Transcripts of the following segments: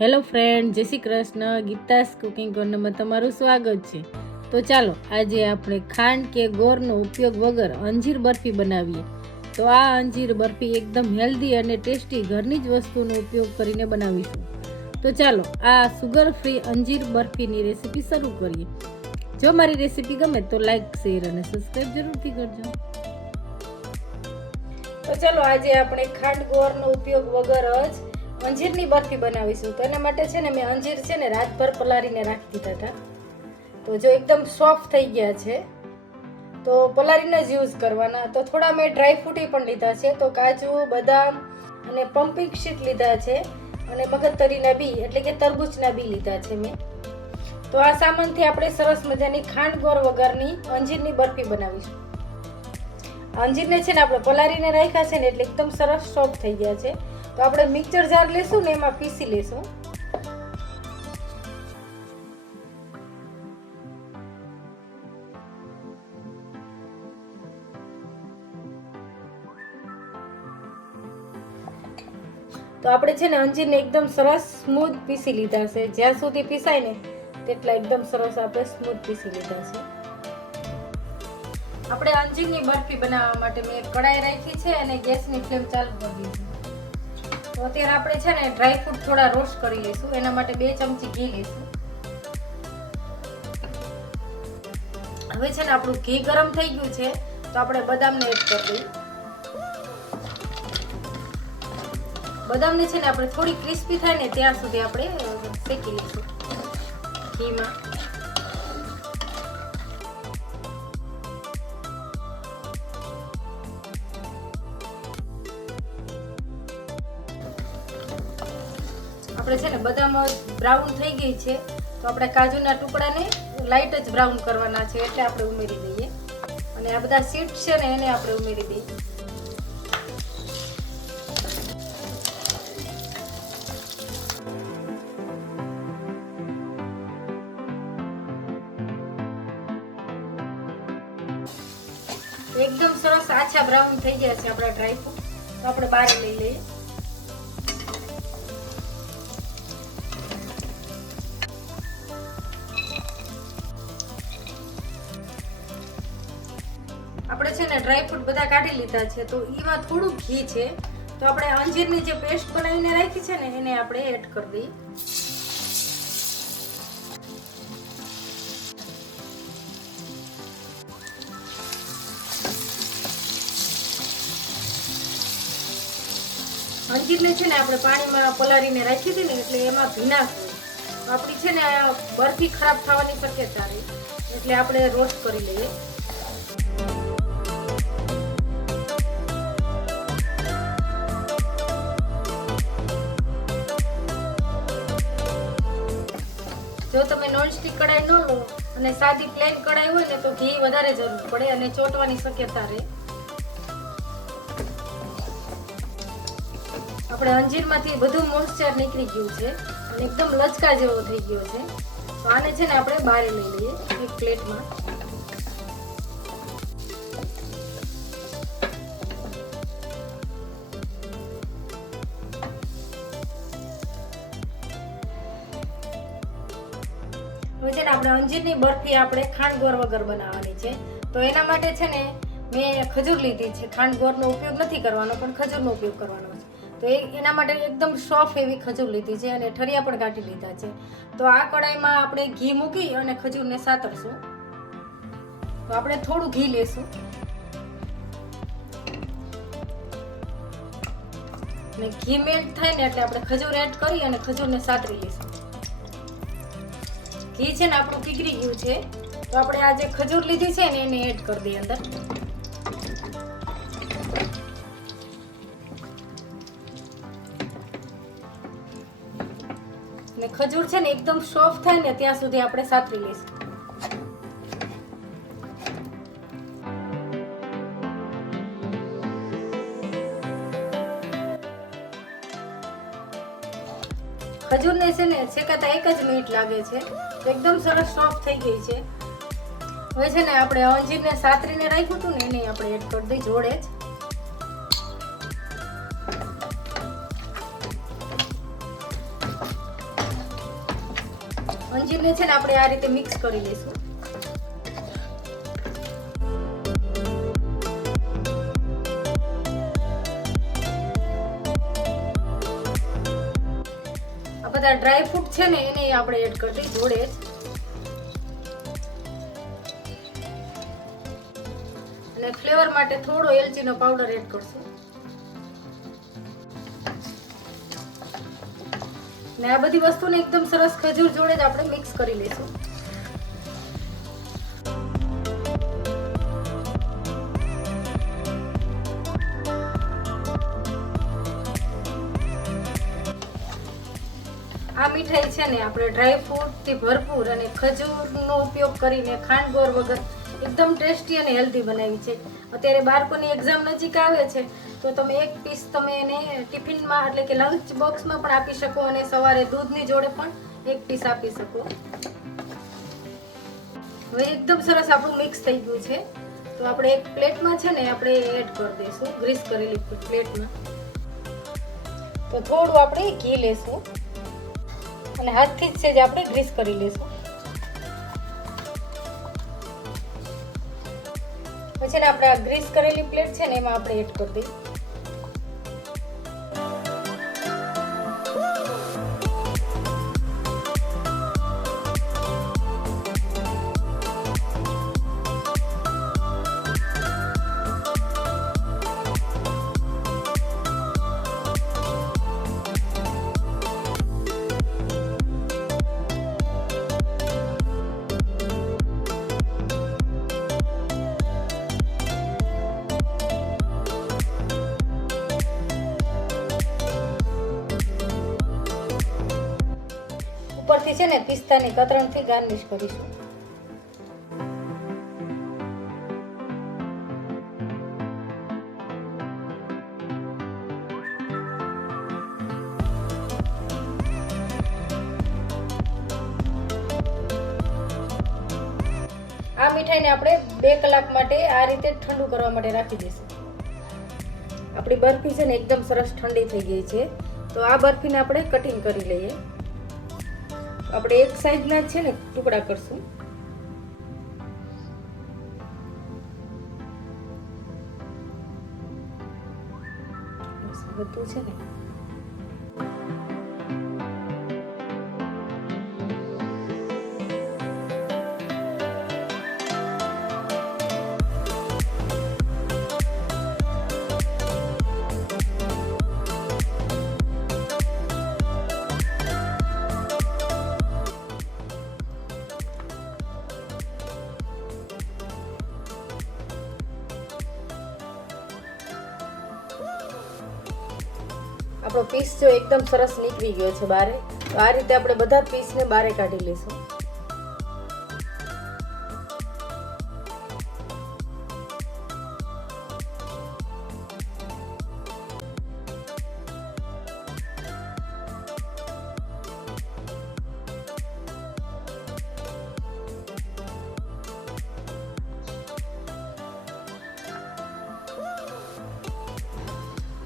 Hello friend, જય Shri Krishna. Geeta's cooking કોર્નરમાં તમારું સ્વાગત છે. તો ચાલો, આજે આપણે ખાંડ કે ગોળનો ઉપયોગ વગર અંજીર બરફી બનાવીએ. તો આ અંજીર બરફી એકદમ હેલ્ધી અને ટેસ્ટી ઘરની જ વસ્તુનો ઉપયોગ કરીને બનાવીશું. તો ચાલો, આ સુગર ફ્રી અંજીર બરફીની રેસીપી શરૂ કરીએ. જો મારી રેસીપી ગમે તો લાઈક, શેર અને સબસ્ક્રાઈબ જરૂરથી કરજો. તો ચાલો, આજે આપણે ખાંડ ગોળનો ઉપયોગ વગર જ અંજીરની બરફી બનાવીશું તો એના માટે છે ને મેં અંજીર છે ને રાતભર પલાળીને રાખી દીધા હતા. તો જો એકદમ સોફ્ટ થઈ ગયા છે, તો પલાળીને જ યુઝ કરવાના. તો થોડા મેં ડ્રાય ફ્રૂટી પણ લીધા છે, તો કાજુ, બદામ અને પમ્પિંગ શીટ લીધા છે અને મગજતરીના બી, એટલે કે તરબૂચના બી લીધા છે મેં. તો આ સામાનથી આપણે સરસ મજાની ખાંડ ગોર વગરની અંજીરની બરફી બનાવીશું. અંજીરને છે ને આપણે પલાળીને રાખ્યા છે ને એટલે એકદમ સરસ સોફ્ટ થઈ ગયા છે. તો આપણે મિક્સર જાર લેશું ને એમાં પીસી લેશું. તો આપણે છે ને અંજીરને એકદમ સરસ સ્મૂથ પીસી લીધા છે. જ્યાં સુધી પીસાય ને તેટલા એકદમ સરસ આપણે સ્મૂથ પીસી લીધા છે. આપણે અંજીરની બરફી બનાવવા માટે મેં કડાઈ રાખી છે અને ગેસની ફ્લેમ ચાલુ કરી દીધી. તો અત્યારે આપણે છે ને ડ્રાય ફ્રૂટ થોડા રોસ્ટ કરી લઈશું. એના માટે બે ચમચી ઘી લઈશું. હવે છે ને આપણું ઘી ગરમ થઈ ગયું છે, તો આપણે બદામને એડ કરી દઈએ બદામને છે ને આપણે થોડી ક્રિસ્પી થાય ને ત્યાં સુધી આપણે શેકી લઈશું. ઘીમાં. આપણે છે ને બદામ બ્રાઉન થઈ ગઈ છે, તો આપણે કાજુના ટુકડાને લાઇટ જ બ્રાઉન કરવાના છે એટલે આપણે ઉમેરી દઈએ. અને આ બધા સીડ્સ છે ને એને આપણે ઉમેરી દઈએ. એકદમ સરસ આછા બ્રાઉન થઈ ગયા છે આપણા ડ્રાય ફ્રૂટ તો આપણે બહાર લઈ લઈએ. છે ને ડ્રાય ફ્રૂટ બધા કાઢી લીધા છે, તો એમાં થોડું ઘી છે. તો આપણે અંજીરની જે પેસ્ટ બનાવીને રાખી છે ને, એને આપણે એડ કરી અંજીરને છે ને આપણે પાણીમાં પલાળીને રાખી હતી ને, એટલે એમાં ભીના આપણી છે ને બરફી ખરાબ થવાની શક્યતા રહી, એટલે આપણે રોસ્ટ કરી લઈએ. તમે નોનસ્ટિક કઢાઈ ન લો અને સાદી પ્લેન કઢાઈ હોય ને તો ઘી વધારે જરૂર પડે અને ચોટવાની શક્યતા રહે. આપણે અંજીરમાંથી બધું મોઇસ્ચર નીકળી ગયું છે અને એકદમ લચકા જેવો થઈ ગયો છે. તો આને છે ને આપણે બહાર લઈ લઈએ એક પ્લેટમાં. આપણે અંજીરની બરફી આપણે ખાંડ ગોળ વગર બનાવવાની છે. તો એના માટે છે ને, મેં ખજૂર લીધી છે. ખાંડ ગોળનો ઉપયોગ નથી કરવાનો, પણ ખજૂરનો ઉપયોગ કરવાનો છે. તો એ, એના માટે એકદમ સોફ્ટ એવી ખજૂર લીધી છે અને ઠરિયા પણ કાઢી લીધા છે. તો આ કડાઈમાં આપણે ઘી મૂકી અને ખજૂરને સાતરશું. તો આપણે થોડું ઘી લેશું. અને ઘી મેલ્ટ થાય ને એટલે આપણે ખજૂર એડ કરી અને ખજૂરને સાતરી લઈશું. ઘી છે ને આપણું પીગળી ગયું છે, તો આપણે આ જે ખજૂર લીધી છે ને એને એડ કરી દઈએ અંદર. ને ખજૂર છે ને એકદમ સોફ્ટ થાય ને ત્યાં સુધી આપણે સાતરી લઈશું. ખજૂરને છે ને શેકાતા એક જ મિનિટ લાગે છે. એકદમ સરસ સોફ્ટ થઈ ગઈ છે. હવે છે ને આપણે અંજીરને સાતરીને રાખ્યું હતું ને એને આપણે એડ કરી દઈ જોડે જ અંજીરને છે ને આપણે આ રીતે મિક્સ કરી લઈશું. બધા ડ્રાય ફ્રૂટ છે ને, એને આપણે એડ કરી દઈ જોડે. અને ફ્લેવર માટે થોડો એલચીનો પાવડર એડ કરશું. ને આ બધી વસ્તુને એકદમ સરસ ખજૂર જોડે જ આપણે મિક્સ કરી લઈશું. મીઠાઈ છે ને, આપણે ડ્રાય ફ્રૂટથી ભરપૂર અને ખજૂરનો ઉપયોગ કરીને ખાંડગોર વગર એકદમ ટેસ્ટી અને હેલ્ધી બનાવી છે. અત્યારે બાળકોની એક્ઝામ નજીક આવે છે, તો તમે એક પીસ તમે એને ટિફિનમાં એટલે કે લંચ બોક્સમાં પણ આપી શકો અને સવારે દૂધની જોડે પણ એક પીસ આપી શકો. હવે એકદમ સરસ આપણું મિક્સ થઈ ગયું છે. તો આપણે એક પ્લેટમાં છે ને, આપણે એડ કરી દઈશું ગ્રીસ કરેલી પ્લેટમાં તો થોડું આપણે ઘી લેશું. અને હાથથી જ છે જ આપણે ગ્રીસ કરી લઈશું. પછી આપણે આ ગ્રીસ કરેલી પ્લેટ છે ને એમાં આપણે એડ કરી દઈએ ઉપરથી છે ને પિસ્તાની કતરણથી ગાર્નિશ કરીશું. આ મીઠાઈને આપણે બે કલાક માટે આ રીતે ઠંડુ કરવા માટે રાખી દઈશું. આપણી બરફી છે ને એકદમ સરસ ઠંડી થઈ ગઈ છે. તો આ બરફીને આપણે કટિંગ કરી લઈએ. આપણે એક સાઈઝના છે ને ટુકડા કરશું. બધું છે ને. આપણો પીસ જો એકદમ સરસ નીકળી ગયો છે બારે, તો આ રીતે આપણે બધા પીસને બારે કાઢી લઈશું.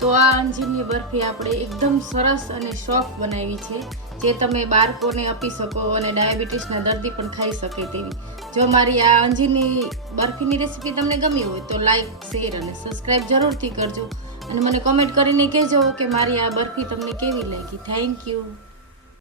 તો આ અંજીરની બરફી આપણે એકદમ સરસ અને સોફ્ટ બનાવી છે, જે તમે બાળકોને આપી શકો અને ડાયાબિટીસના દર્દી પણ ખાઈ શકે તેવી. જો મારી આ અંજીરની બરફીની રેસીપી તમને ગમી હોય તો લાઈક, શેર અને સબસ્ક્રાઈબ જરૂરથી કરજો. અને મને કોમેન્ટ કરીને કહેજો કે મારી આ બરફી તમને કેવી લાગી. Thank you